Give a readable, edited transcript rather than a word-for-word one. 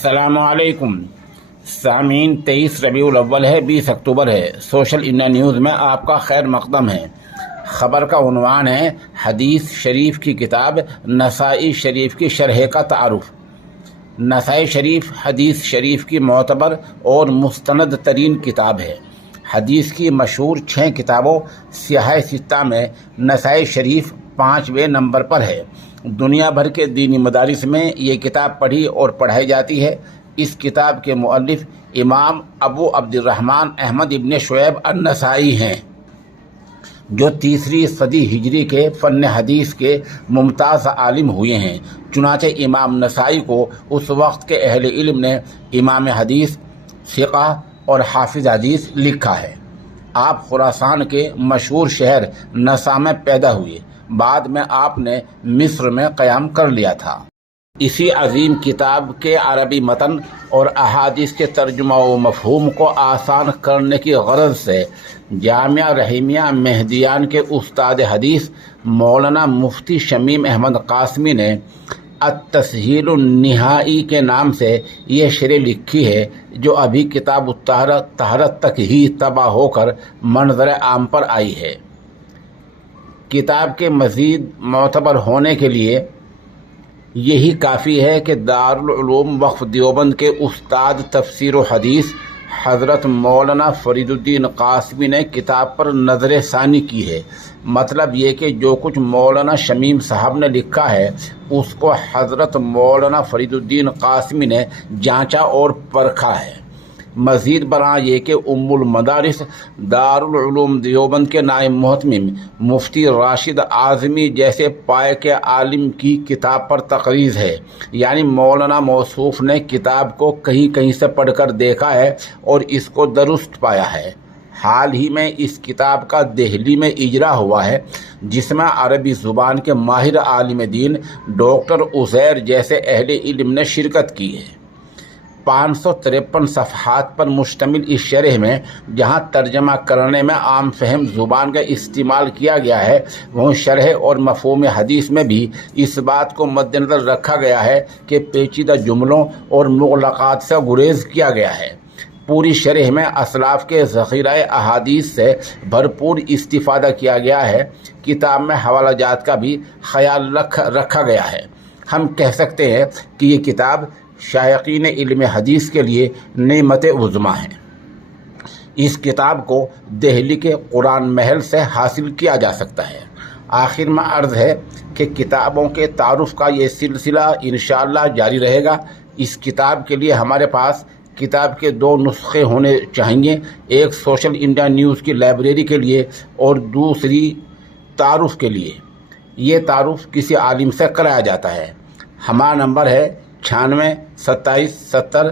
अस्सलाम वालेकुम सामीन। 23 रबीउल अव्वल है, 20 अक्टूबर है। सोशल इंडिया न्यूज़ में आपका खैर मकदम है। ख़बर का उन्वान है हदीस शरीफ की किताब नसाई शरीफ की शरह का तारुफ। नसाई शरीफ हदीस शरीफ की मोतबर और मुस्तनद तरीन किताब है। हदीस की मशहूर 6 किताबों सियाह सित्ता में नसाई शरीफ 5वें नंबर पर है। दुनिया भर के दीनी मदारिस में ये किताब पढ़ी और पढ़ाई जाती है। इस किताब के मुअल्लिफ इमाम अबू अब्दुर्रहमान अहमद इब्न शुएब अन-नसाई हैं, जो 3री सदी हिजरी के फ़न हदीस के मुमताज़ आलिम हुए हैं। चुनाचे इमाम नसाई को उस वक्त के अहले इल्म ने इमाम हदीस, सिक़ा और हाफिज़ हदीस लिखा है। आप खुरासान के मशहूर शहर नसा में पैदा हुए। बाद में आपने मिस्र में क़याम कर लिया था। इसी अजीम किताब के अरबी मतन और अहादीस के तर्जुमा व मफ़हूम को आसान करने की गरज से जामिया रहीमिया मेहदियान के उस्ताद हदीस मौलाना मुफ्ती शमीम अहमद कासमी ने अत-तस्हील-उन-निहाई के नाम से ये शेर लिखी है, जो अभी किताब तहरत तक ही तबाह होकर मंजर आम पर आई है। किताब के मज़ीद मोतबर होने के लिए यही काफ़ी है कि दारुल उलूम वक्फ देवबंद के उस्ताद तफसीर व हदीस हज़रत मौलाना फरीदुद्दीन कासमी ने किताब पर नज़र सानी की है। मतलब ये कि जो कुछ मौलाना शमीम साहब ने लिखा है उसको हज़रत मौलाना फरीदुद्दीन कासमी ने जांचा और परखा है। मज़ीद बरा ये कि उम्मुल मदारिस दारुल उलूम देवबंद के नायब मुहतमिम मुफ्ती राशिद आज़मी जैसे पाए के आलिम की किताब पर तकरीज़ है। यानी मौलाना मौसूफ ने किताब को कहीं कहीं से पढ़कर देखा है और इसको दुरुस्त पाया है। हाल ही में इस किताब का दिल्ली में इजरा हुआ है, जिसमें अरबी ज़ुबान के माहिर आलिम दीन डॉक्टर उज़ैर जैसे अहले इल्म ने शिरकत की है। 553 सफ़हात पर मुश्तमिल इस शरह में जहाँ तर्जमा करने में आम फहम ज़ुबान का इस्तेमाल किया गया है, वहीं शरह और मफ़हूम हदीस में भी इस बात को मद्देनज़र रखा गया है कि पेचीदा जुमलों और मुग़लक़ात से गुरेज़ किया गया है। पूरी शरह में असलाफ़ के ज़ख़ीरा अहादीस से भरपूर इस्तिफ़ादा किया गया है। किताब में हवालाजात का भी ख्याल रखा गया है। हम कह सकते हैं कि ये किताब शायकीन इल्म हदीस के लिए नेमत उज़्मा है। इस किताब को दिल्ली के कुरान महल से हासिल किया जा सकता है। आखिर में अर्ज़ है कि किताबों के तारुफ़ का ये सिलसिला इंशाअल्लाह जारी रहेगा। इस किताब के लिए हमारे पास किताब के 2 नुस्खे होने चाहिए, एक सोशल इंडिया न्यूज़ की लाइब्रेरी के लिए और दूसरी तारुफ़ के लिए। ये तारुफ़ किसी आलिम से कराया जाता है। हमारा नंबर है 96 27 70